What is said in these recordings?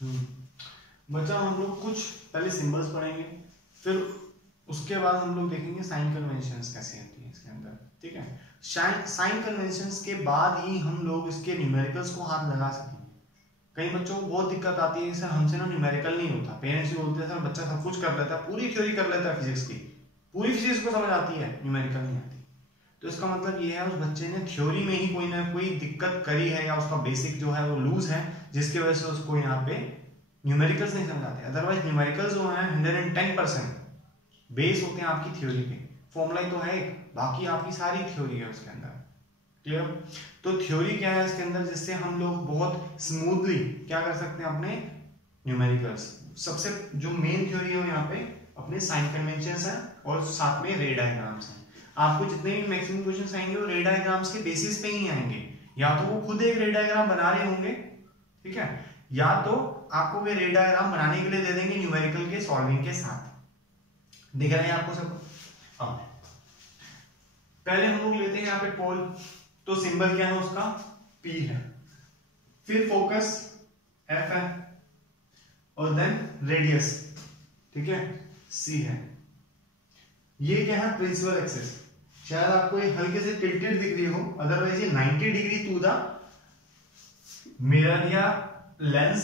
बच्चा हम लोग कुछ पहले सिंबल्स पढ़ेंगे, फिर उसके बाद हम लोग देखेंगे साइन कन्वेंशंस कैसे होती है इसके अंदर, ठीक है। साइन कन्वेंशंस के बाद ही हम लोग इसके न्यूमेरिकल्स को हाथ लगा सकेंगे। कई बच्चों को बहुत दिक्कत आती है, सर हमसे ना न्यूमेरिकल नहीं होता, पेरेंट्स भी बोलते हैं सर बच्चा सब कुछ कर लेता है, पूरी थ्योरी कर लेता है फिजिक्स की, पूरी फिजिक्स को समझ आती है, न्यूमेरिकल नहीं आती। तो इसका मतलब ये है उस बच्चे ने थ्योरी में ही कोई ना कोई दिक्कत करी है, या उसका बेसिक जो है वो लूज है, जिसकी वजह से उसको यहाँ पे न्यूमेरिकल्स नहीं समझ आते। अदरवाइज न्यूमेरिकल्स जो है 110% बेस होते हैं आपकी थ्योरी पे, फॉर्मूला ही तो है, बाकी आपकी सारी थ्योरी है उसके अंदर, क्लियर। तो थ्योरी क्या है इसके अंदर, जिससे हम लोग बहुत स्मूथली क्या कर सकते हैं अपने न्यूमेरिकल्स। सबसे जो मेन थ्योरी है यहाँ पे अपने साइन कन्वेंशंस है और साथ में रे डायग्राम्स हैं। आपको जितने भी मैक्सिमम क्वेश्चंस आएंगे वो रे डायग्राम्स के बेसिस पे ही आएंगे, या तो वो खुद एक रे डायग्राम बना रहे होंगे, ठीक है, या तो आपको वे रे डायग्राम बनाने के लिए दे देंगे न्यूमेरिकल के सॉल्विंग के साथ। दिख रहा है आपको सब? हाँ, पहले हम लोग लेते हैं यहाँ पे पोल, तो सिंबल क्या है उसका, P है, फिर फोकस F है, और देन रेडियस, ठीक है, C है। ये क्या है, प्रिंसिपल एक्सिस। शायद आपको ये हल्के से टिल्टेड दिख रही हो, अदरवाइज ये 90 डिग्री टू द मिरर या लेंस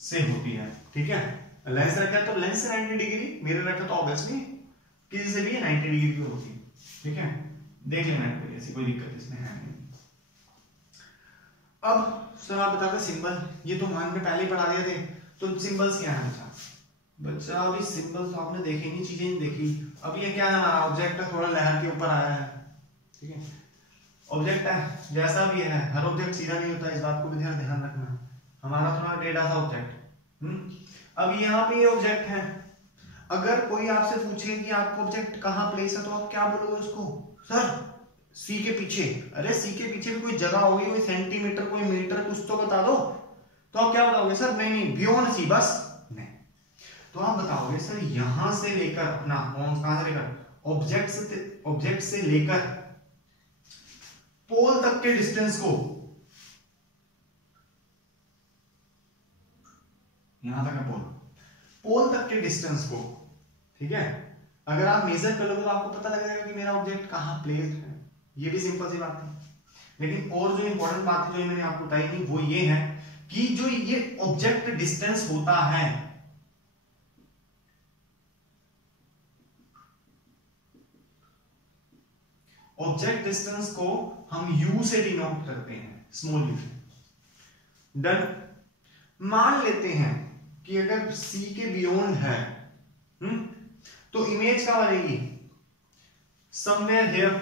से होती है, ठीक है। लेंस रखा है तो लेंस से 90 डिग्री, मिरर रखा तो ऑब्वियसली किसी से भी 90 डिग्री की होती है, ठीक है। देख लेना कोई ऐसी कोई दिक्कत इसमें है नहीं। अब सर आप बताते सिंबल, ये तो मान में पहले ही पढ़ा दिए थे, तो सिंबल्स क्या है बच्चा? अभी सिंबल्स आपने देखे नहीं, चीजें नहीं देखी। अब ये क्या है, हमारा ऑब्जेक्ट है, थोड़ा लहर के ऊपर आया है, ठीक है। ऑब्जेक्ट है जैसा भी है, हर ऑब्जेक्ट सीधा नहीं होता, इस बात को भी ध्यान रखना। हमारा थोड़ा टेढ़ा सा ऑब्जेक्ट। अब यहाँ पे ये ऑब्जेक्ट है, अगर कोई आपसे पूछे कि आपको ऑब्जेक्ट कहाँ प्लेस है, तो आप क्या बोलोगे उसको? सर सी के पीछे। अरे सी के पीछे भी कोई जगह होगी, कोई सेंटीमीटर, कोई मीटर, कुछ तो बता दो। तो आप क्या बताओगे? सर नहीं, बियॉन्ड सी, बस नहीं। तो आप बताओगे सर यहां से लेकर अपना कहां से लेकर ऑब्जेक्ट से लेकर पोल तक के डिस्टेंस को, यहां तक है पोल तक के डिस्टेंस को, ठीक है, अगर आप मेजर कर लोगे तो आपको पता लग जाएगा कि मेरा ऑब्जेक्ट कहां प्लेस्ड है। ये भी सिंपल सी बात है। लेकिन और जो इंपॉर्टेंट बात है जो मैंने आपको बताई थी वो ये है कि जो ये ऑब्जेक्ट डिस्टेंस होता है, ऑब्जेक्ट डिस्टेंस को हम u से डिनोट करते हैं, स्मॉल u से। डन। मान लेते हैं कि अगर c के बियॉन्ड है, तो इमेज क्या बनेगी? समवेयर हियर,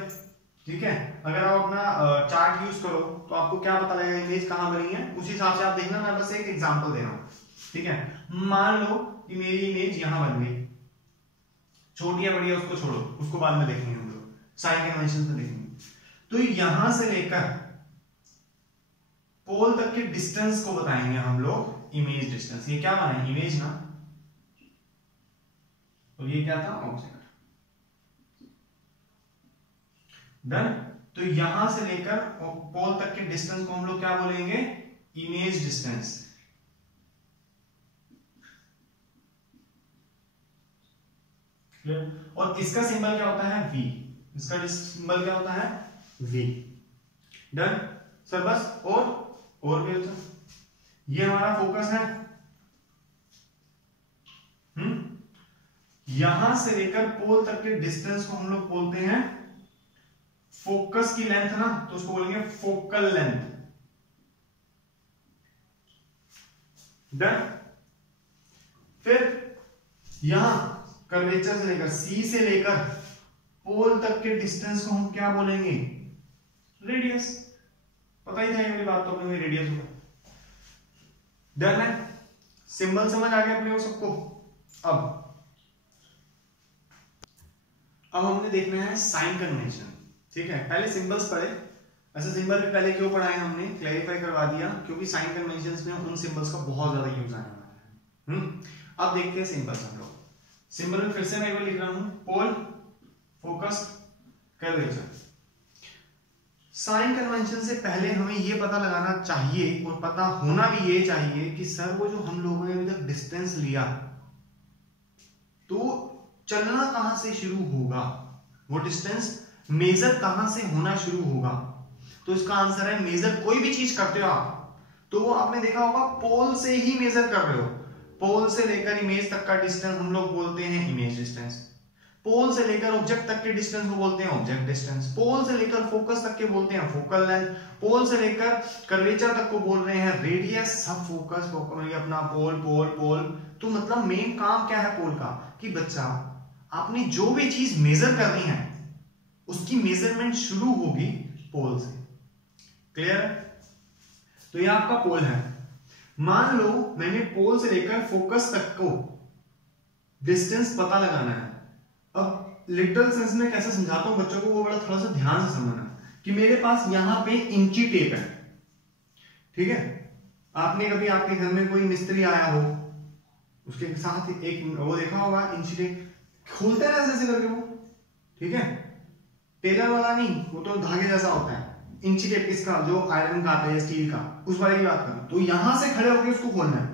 ठीक है। अगर आप अपना चार्ट यूज करो तो आपको क्या पता लगेगा इमेज कहां बनी है, उस हिसाब से आप देखना। मैं बस एक एग्जांपल दे रहा हूं, ठीक है। मान लो कि मेरी इमेज यहां बन गई, छोटी या बड़ी है उसको छोड़ो, उसको बाद में देखेंगे हम लोग, साइन कन्वेंशन से देखेंगे। तो यहां से लेकर पोल तक के डिस्टेंस को बताएंगे हम लोग इमेज डिस्टेंस। ये क्या बना है? इमेज ना, और ये क्या था? ऑब्जेक्ट। डन। तो यहां से लेकर पोल तक के डिस्टेंस को हम लोग क्या बोलेंगे? Image distance. और इसका सिंबल क्या होता है? V। इसका सिंबल क्या होता है? V। डन सर, बस और भी होता। ये हमारा फोकस है, यहां से लेकर पोल तक के डिस्टेंस को हम लोग बोलते हैं फोकस की लेंथ ना, तो उसको बोलेंगे फोकल लेंथ। डन। फिर यहां कर्वेचर से लेकर C से लेकर पोल तक के डिस्टेंस को हम क्या बोलेंगे? रेडियस। पता ही था ये मेरी बात, तो अपने रेडियस होगा। डन है, सिंबल समझ आ गया अपने को सबको। अब हमने देखना है साइन कन्वेंशन, ठीक है। पहले सिंबल्स पढ़े, ऐसे सिंबल भी पहले क्यों पढ़ाए हमने, क्लैरिफाई करवा दिया, क्योंकि साइन कन्वेंशंस में उन सिंबल्स का बहुत ज्यादा यूज आने वाला है। अब देखते हैं सिंबल्स हम लोग। सिंबल में फिर से मैं एक बार लिख रहा हूं, पोल, फोकस, कर्वेचर। साइन कन्वेंशन से पहले हमें ये पता लगाना चाहिए और पता होना भी ये चाहिए कि सर वो जो हम लोगों ने अभी तक डिस्टेंस लिया तो चलना कहां से शुरू होगा, वो डिस्टेंस मेजर कहां से होना शुरू होगा। तो इसका आंसर है मेजर कोई भी चीज करते हो आप तो वो आपने देखा होगा पोल से ही मेजर कर रहे हो। पोल से लेकर इमेज तक का डिस्टेंस हम लोग बोलते हैं इमेज डिस्टेंस, पोल से लेकर ऑब्जेक्ट तक के डिस्टेंस को बोलते हैं ऑब्जेक्ट डिस्टेंस, पोल से लेकर फोकस तक के बोलते हैं फोकल लेंथ, पोल से लेकर कर्वेचर तक को बोल रहे हैं रेडियस, सब फोकस अपना पोल पोल पोल। तो मतलब मेन काम क्या है पोल का कि बच्चा आपने जो भी चीज मेजर करनी है उसकी मेजरमेंट शुरू होगी पोल से। क्लियर? तो ये आपका पोल है। मान लो मैंने पोल से लेकर फोकस तक को डिस्टेंस पता लगाना है। अब लिटरल सेंस में कैसे समझाता हूं बच्चों को, वो बड़ा थोड़ा सा ध्यान से समझना कि मेरे पास यहां पे इंची टेप है, ठीक है। आपने कभी आपके घर में कोई मिस्त्री आया हो उसके साथ एक वो देखा होगा इंची टेप, खोलते हैं ऐसे ऐसे करके वो, ठीक है। टेलर वाला नहीं, वो तो धागे जैसा होता है। इंची टेप किसका, जो आयरन का आता है स्टील का, उस वाले की बात करूं। तो यहां से खड़े होकर उसको खोलना है।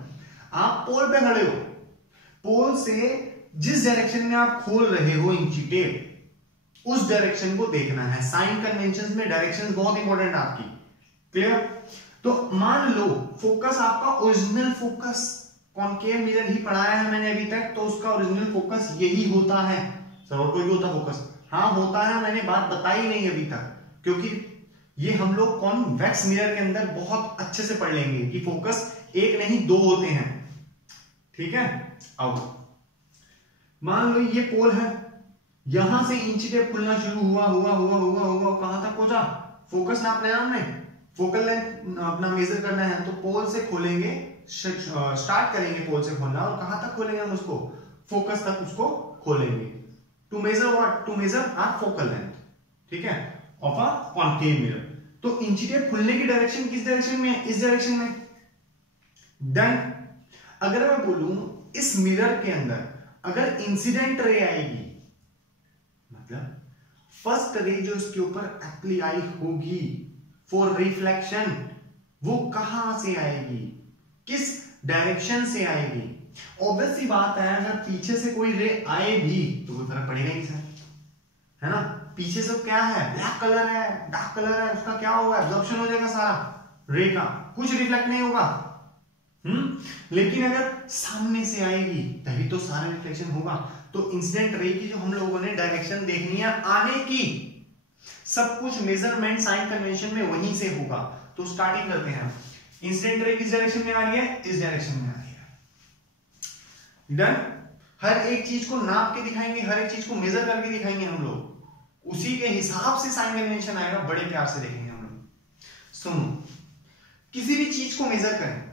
आप पोल पे खड़े हो, पोल से जिस डायरेक्शन में आप खोल रहे हो इंची टेप उस डायरेक्शन को देखना है। साइन कन्वेंशन में डायरेक्शन बहुत इंपॉर्टेंट है आपकी। क्लियर? तो मान लो फोकस आपका ओरिजिनल फोकस कॉनकेव मिरर ही पढ़ाया है मैंने अभी तक, तो उसका ओरिजिनल फोकस यही होता है। सर और कोई भी होता फोकस? हाँ होता है, मैंने बात बताई नहीं अभी तक, क्योंकि ये हम लोग कॉन्वेक्स मिरर के अंदर बहुत अच्छे से पढ़ लेंगे कि फोकस एक नहीं दो होते हैं, ठीक है। आओ मान लो ये पोल है, यहां से इंची टेप खुलना शुरू हुआ हुआ हुआ हुआ हुआ कहां तक पहुंचा, फोकस नापना है हमने, फोकल लेंथ अपना मेजर करना है। तो पोल से खोलेंगे, स्टार्ट करेंगे पोल से खोलना, और कहां तक खोलेंगे हम उसको, फोकस तक उसको खोलेंगे। To measure what, to measure are focal length, ठीक है, ऑफ अ कॉनकेव मिरर। तो इंची टेप खुलने की डायरेक्शन किस डायरेक्शन में है, इस डायरेक्शन में। देन अगर मैं बोलूं इस मिरर के अंदर अगर इंसिडेंट रे आएगी, मतलब फर्स्ट रे जो इसके ऊपर अप्लाई होगी फॉर रिफ्लेक्शन, वो कहां से आएगी, किस डायरेक्शन से आएगी। ऑब्वियस सी बात है अगर पीछे से कोई रे आए भी तो कोई फर्क पड़ेगा नहीं सर, है ना। पीछे से क्या है, ब्लैक कलर है, डार्क कलर है, उसका क्या होगा, एब्जॉर्प्शन हो जाएगा सारा रे का, कुछ रिफ्लेक्ट नहीं होगा। लेकिन अगर सामने से आएगी तभी तो सारा रिफ्लेक्शन होगा। तो इंसिडेंट रे की जो हम लोगों ने डायरेक्शन देखनी है आने की, सब कुछ मेजरमेंट साइन कन्वेंशन में वहीं से होगा। तो स्टार्टिंग करते हैं, इंसिडेंट रे किस डायरेक्शन में आ रही है, इस डायरेक्शन में आ रही है। डन। हर एक चीज को नाप के दिखाएंगे, हर एक चीज को मेजर करके दिखाएंगे हम लोग, उसी के हिसाब से साइन कन्वेंशन आएगा, बड़े प्यार से देखेंगे हम लोग। सुनो, किसी भी चीज को मेजर करें,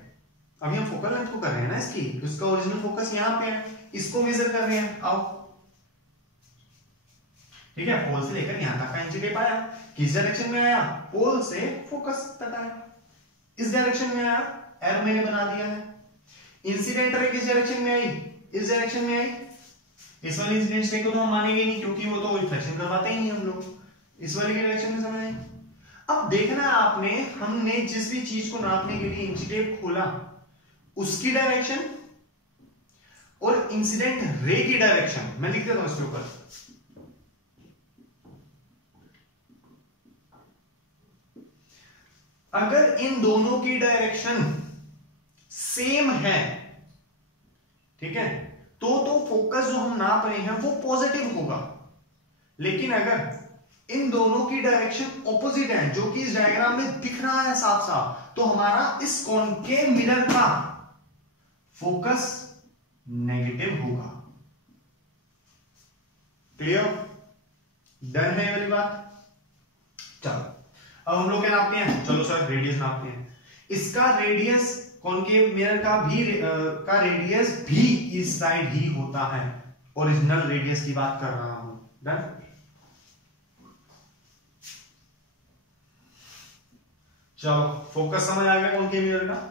अभी हम फोकल लेंथ को कर रहे हैं ना इसकी, उसका ओरिजिनल फोकस यहां पे है, इसको मेजर कर रहे हैं। आओ, ठीक है, पोल से लेकर यहां तक का इंची टेप आया, किस डायरेक्शन में आया, पोल से फोकस तक आया, इस डायरेक्शन में आया, एरो मैंने बना दिया है। इंसिडेंट रे किस डायरेक्शन में आई, इस डायरेक्शन में आई। इस वाली इंसिडेंट रे को तो हम मानेंगे नहीं क्योंकि वो तो रिफ्लेक्शन करवाते ही नहीं हम लोग, इस वाले के डायरेक्शन में समझ। अब देखना है आपने, हमने जिस भी चीज को नापने के लिए इंची टेप खोला उसकी डायरेक्शन और इंसिडेंट रे की डायरेक्शन, मैं लिख देता हूं इसके ऊपर। अगर इन दोनों की डायरेक्शन सेम है, ठीक है, तो फोकस जो हम नाप रहे हैं वो पॉजिटिव होगा। लेकिन अगर इन दोनों की डायरेक्शन ऑपोजिट है, जो कि इस डायग्राम में दिख रहा है साफ साफ, तो हमारा इस कॉनकेव मिरर का फोकस नेगेटिव होगा। क्लियर? डन है ये वाली बात। चलो अब हम लोग क्या नापते हैं, चलो सर रेडियस नापते हैं। इसका रेडियस कॉनकेव मिरर का रेडियस भी इस साइड ही होता है, ओरिजिनल रेडियस की बात कर रहा हूं। डन। चलो फोकस समझ आ गया कॉनकेव मिरर का।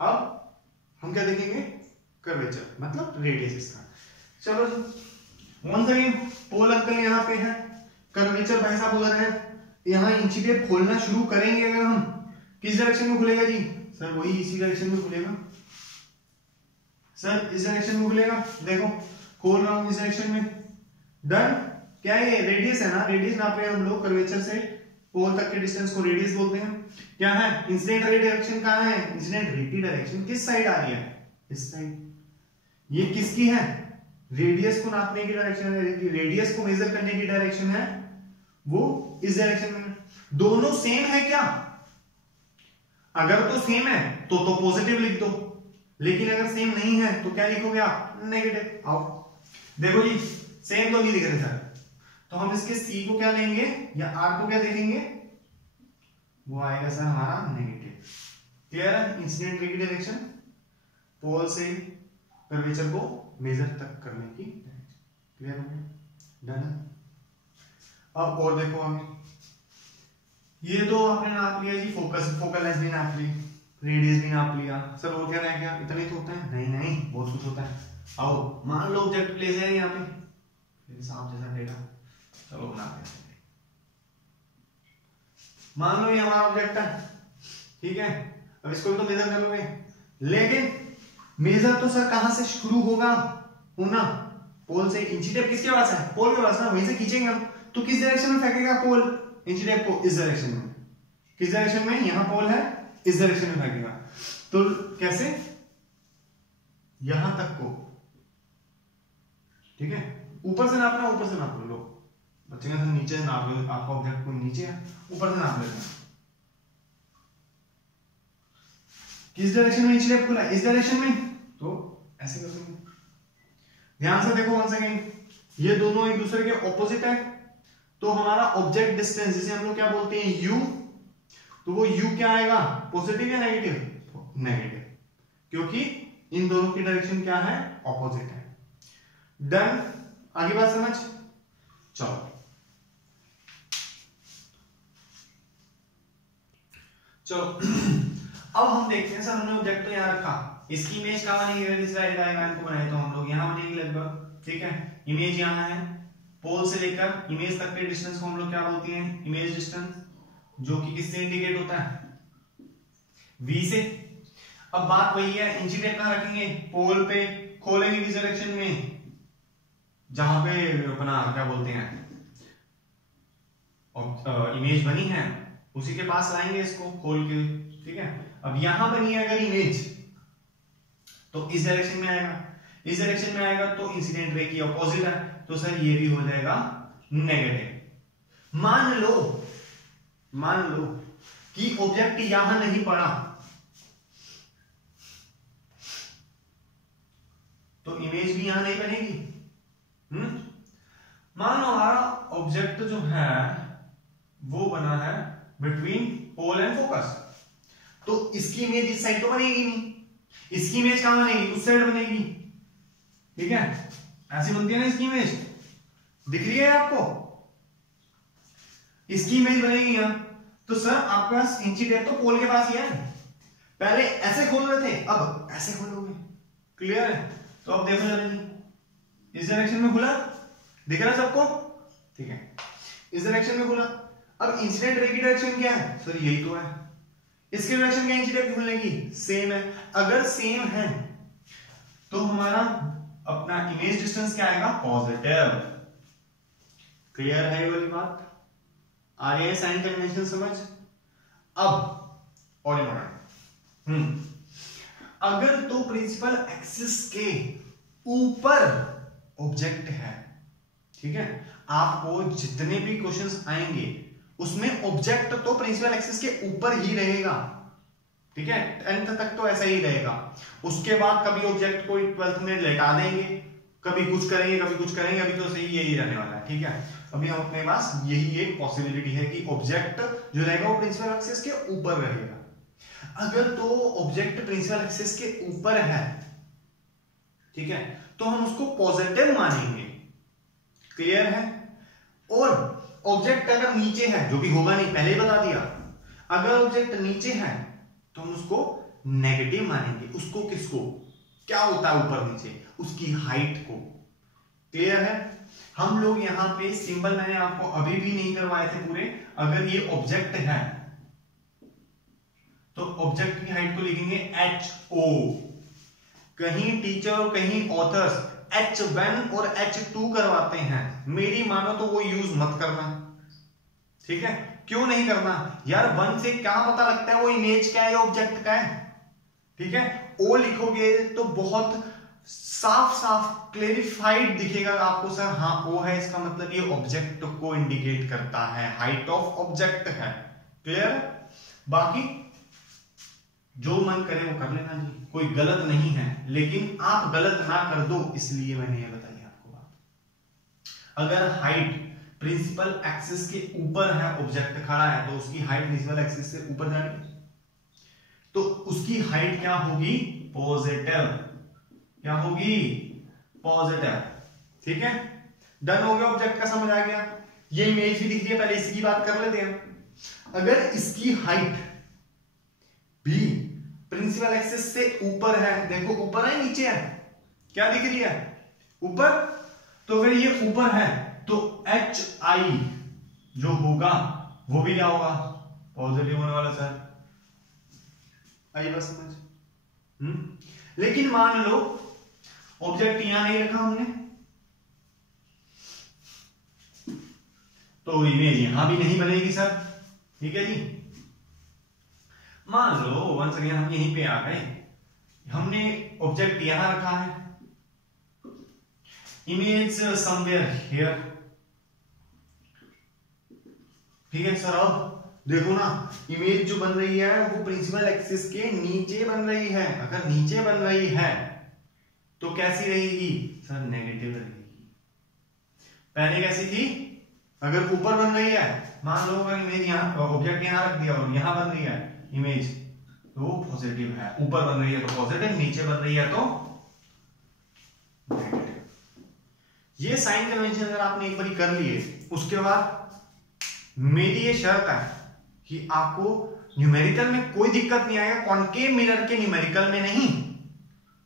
अब हम क्या देखेंगे, कर्वेचर मतलब रेडियस इसका। चलो जी, वंस अगेन पोल अंकल यहां पे है, कर्वेचर भाई साहब उधर है, यहाँ इंची टेप खोलना शुरू करेंगे अगर हम, किस डायरेक्शन में खुलेगा जी सर? वही इसी डायरेक्शन में खुलेगा सर, इस डायरेक्शन में खुलेगा। देखो खोल रहा हूं इस डायरेक्शन में, डन। क्या है ये? रेडियस है ना, रेडियस नाप रहे हैं हम लोग कर्वेचर से पोल तक के डिस्टेंस को रेडियस बोलते हैं। क्या है? इंसिडेंट रे डायरेक्शन कहां है? इंसिडेंट रे की डायरेक्शन किस साइड आ रही है? इस साइड। ये किसकी है? रेडियस को नापने की डायरेक्शन है, रेडियस को मेजर करने की डायरेक्शन है वो इस डायरेक्शन में। दोनों सेम है क्या? अगर तो सेम है तो पॉजिटिव लिख दो, लेकिन अगर सेम नहीं है तो क्या लिखोगे आप? नेगेटिव। आओ देखो जी, सेम तो नहीं दिख रहे सर, तो हम इसके सी को क्या लेंगे या आर को क्या देखेंगे? वो आएगा सर हमारा नेगेटिव। क्लियर है? इंसिडेंट रे की डायरेक्शन पोल से कर्वेचर को मेजर तक करने की डायरेक्शन। क्लियर हो गया? डन। अब और देखो आगे, ये तो आपने नाप लिया जी, फोकल लेंथ भी नाप ली, रेडियस भी नाप लिया सर, और क्या रह गया? इतना ही तो होता है? नहीं नहीं, बहुत कुछ होता है। आओ मान लो ऑब्जेक्ट प्लेस है यहाँ पे, फिर सांप जैसा डेटा, चलो बनाते हैं। मान लो ये हमारा ऑब्जेक्ट है, ठीक है। अब इसको भी तो मेजर करोगे, लेकिन मेजर तो सर कहां से शुरू होगा? होना पोल से। इंची टेप किसके पास है? पोल के पास ना, वहीं से खींचेंगे हम। तो किस डायरेक्शन में फेंकेगा पोल इंची टेप को? इस डायरेक्शन में। किस डायरेक्शन में? यहां पोल है, इस डायरेक्शन में फेंकेगा। तो कैसे? यहां तक को, ठीक है। ऊपर से नापना, ऊपर से नाप लो बच्चे, नीचे से नाप लो, आपका ऑब्जेक्ट को नीचे है, ऊपर से नाप लेते हैं। किस डायरेक्शन में इंची टेप खुला? इस डायरेक्शन में, तो ऐसे कर देंगे। ध्यान से देखो वन सेकेंड, ये दोनों एक दूसरे के ऑपोजिट है, तो हमारा ऑब्जेक्ट डिस्टेंस जिसे हम लोग क्या बोलते हैं? यू। तो वो यू क्या आएगा? पॉजिटिव या नेगेटिव? नेगेटिव, क्योंकि इन दोनों की डायरेक्शन क्या है? ऑपोजिट है। डन। आगे बात समझ? चलो चलो अब हम देखते हैं सर, हमने ऑब्जेक्ट तो यहाँ रखा, इसकी इमेज कहां बनेगी? अगर इस डायग्राम को बनाए तो हम लोग यहाँ बनेगी लगभग, ठीक है। इमेज यहाँ है, पोल से लेकर इमेज तक के डिस्टेंस को हम लोग क्या बोलते हैं? इमेज डिस्टेंस, जो कि किससे इंडिकेट होता है? v से। अब बात वही है, इंची टेप कहां रखेंगे? पोल पे। खोलेंगे किस डायरेक्शन में? जहां पे अपना क्या बोलते हैं इमेज बनी है, उसी के पास लाएंगे इसको खोल के, ठीक है। अब यहां बनी है अगर इमेज, तो इस डायरेक्शन में आएगा, इस डायरेक्शन में आएगा तो इंसिडेंट रे की ऑपोजिट है, तो सर ये भी हो जाएगा नेगेटिव। मान लो कि ऑब्जेक्ट यहां नहीं पड़ा, तो इमेज भी यहां नहीं बनेगी। मान लो हमारा ऑब्जेक्ट जो है वो बना है बिटवीन पोल एंड फोकस, तो इसकी इमेज इस साइड तो बनेगी नहीं, इसकी इमेज कहां बनेगी? उस साइड बनेगी, ठीक है। ऐसी बनती है ना इसकी इमेज, दिख रही है आपको? इसकी इमेज बनेगी यहां, तो सर आपके पास इंची टेप तो पोल के पास ही है, पहले ऐसे खोल रहे थे, अब ऐसे खोलोगे। क्लियर है? तो अब देखो जरा, इस डायरेक्शन में खुला, दिख रहा है सबको? ठीक है, इस डायरेक्शन में खुला। अब इंसिडेंट रे की डायरेक्शन क्या है? सर यही तो है। इसकी डायरेक्शन क्या इंची टेप खुलने की? सेम है। अगर सेम है तो हमारा अपना इमेज डिस्टेंस क्या आएगा? पॉजिटिव। क्लियर है ये वाली बात? आ रही है साइन कन्वेंशन समझ? अब और इम्पोर्टेंट, अगर तो प्रिंसिपल एक्सिस के ऊपर ऑब्जेक्ट है, ठीक है, आपको जितने भी क्वेश्चंस आएंगे उसमें ऑब्जेक्ट तो प्रिंसिपल एक्सिस के ऊपर ही रहेगा, ठीक है। 10th तक तो ऐसा ही रहेगा, उसके बाद कभी ऑब्जेक्ट को 12th में लेटा देंगे, कभी कुछ करेंगे कभी कुछ करेंगे, अभी तो सही यही रहने वाला है, ठीक है। अभी हम अपने पास यही एक पॉसिबिलिटी है कि ऑब्जेक्ट जो रहेगा वो प्रिंसिपल एक्सिस के ऊपर रहेगा। अगर तो ऑब्जेक्ट प्रिंसिपल एक्सिस के ऊपर है, ठीक है, तो हम उसको पॉजिटिव मानेंगे। क्लियर है? और ऑब्जेक्ट अगर नीचे है, जो भी होगा नहीं, पहले ही बता दिया, अगर ऑब्जेक्ट नीचे है तो हम उसको नेगेटिव मानेंगे। उसको किसको? क्या होता है ऊपर नीचे? उसकी हाइट को। क्लियर है? हम लोग यहाँ पे सिंबल मैंने आपको अभी भी नहीं करवाए थे पूरे। अगर ये ऑब्जेक्ट है तो ऑब्जेक्ट की हाइट को लिखेंगे HO। कहीं टीचर और कहीं ऑथर्स H1 और H2 करवाते हैं, मेरी मानो तो वो यूज मत करना, ठीक है? क्यों नहीं करना यार? 1 से क्या पता लगता है वो इमेज क्या है, ऑब्जेक्ट का है, ठीक है? O लिखोगे तो बहुत साफ साफ क्लेरिफाइड दिखेगा आपको, सर हाँ O है, इसका मतलब ये ऑब्जेक्ट को इंडिकेट करता है, हाइट ऑफ ऑब्जेक्ट है। क्लियर? बाकी जो मन करे वो कर लेना जी, कोई गलत नहीं है, लेकिन आप गलत ना कर दो इसलिए मैंने ये बताई आपको बात। अगर हाइट प्रिंसिपल एक्सिस के ऊपर है, ऑब्जेक्ट खड़ा है, तो उसकी हाइट प्रिंसिपल एक्सिस से ऊपर जा रही है, तो उसकी हाइट क्या होगी? पॉजिटिव। क्या होगी? पॉजिटिव। ठीक है, डन हो गया, ऑब्जेक्ट का समझ आ गया। ये इमेज भी दिख रही है, पहले इसकी बात कर लेते हैं। अगर इसकी हाइट भी प्रिंसिपल एक्सिस से ऊपर है, देखो ऊपर है नीचे है, क्या दिख रही है? ऊपर। तो अगर ये ऊपर है तो HI जो होगा वो भी क्या होगा? पॉजिटिव होने वाला सर। आई बात समझ? लेकिन मान लो ऑब्जेक्ट यहां नहीं रखा हमने, तो इमेज यहां भी नहीं बनेगी सर, ठीक है जी। मान लो वंस अगेन हम यहीं पे आ गए, हमने ऑब्जेक्ट यहां रखा है, इमेज समवेयर हियर, ठीक है सर। अब देखो ना, इमेज जो बन रही है वो प्रिंसिपल एक्सिस के नीचे बन रही है। अगर नीचे बन रही है तो कैसी रहेगी सर? नेगेटिव रहेगी। पहले कैसी थी? अगर ऊपर बन रही है, मान लो अगर इमेज यहां, ऑब्जेक्ट यहां रख दिया और यहां बन रही है इमेज, तो पॉजिटिव है। ऊपर बन रही है तो पॉजिटिव, नीचे बन रही है तो नेगेटिव। ये साइन कन्वेंशन अगर आपने एक बार कर लिए, उसके बाद मेरी ये शर्त है कि आपको न्यूमेरिकल में कोई दिक्कत नहीं आएगा, कॉनकेव मिरर के न्यूमेरिकल में नहीं,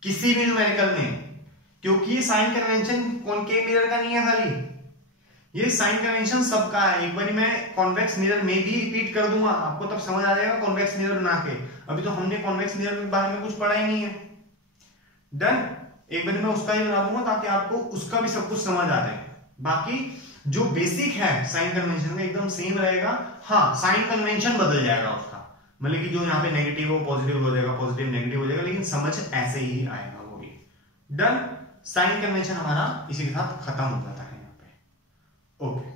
किसी भी न्यूमेरिकल में, क्योंकि ये साइन कन्वेंशन कॉनकेव मिरर का नहीं है खाली, ये साइन कन्वेंशन सबका है। एक बार मैं कॉन्वेक्स मिरर में भी रिपीट कर दूंगा, आपको तब समझ आ जाएगा कॉन्वेक्स मिरर बना के। अभी तो हमने कॉन्वेक्स मिरर के बारे में कुछ पढ़ा ही नहीं है। डन, एक बार मैं उसका ही बना दूंगा ताकि आपको उसका भी सब कुछ समझ आ जाए। बाकी जो बेसिक है साइन कन्वेंशन का एकदम सेम रहेगा। हाँ, साइन कन्वेंशन बदल जाएगा उसका, मतलब कि जो यहाँ पे नेगेटिव हो पॉजिटिव हो जाएगा, पॉजिटिव नेगेटिव हो जाएगा, लेकिन समझ ऐसे ही आएगा वो भी। डन, साइन कन्वेंशन हमारा इसी के साथ खत्म हो जाता है यहाँ पे। ओके।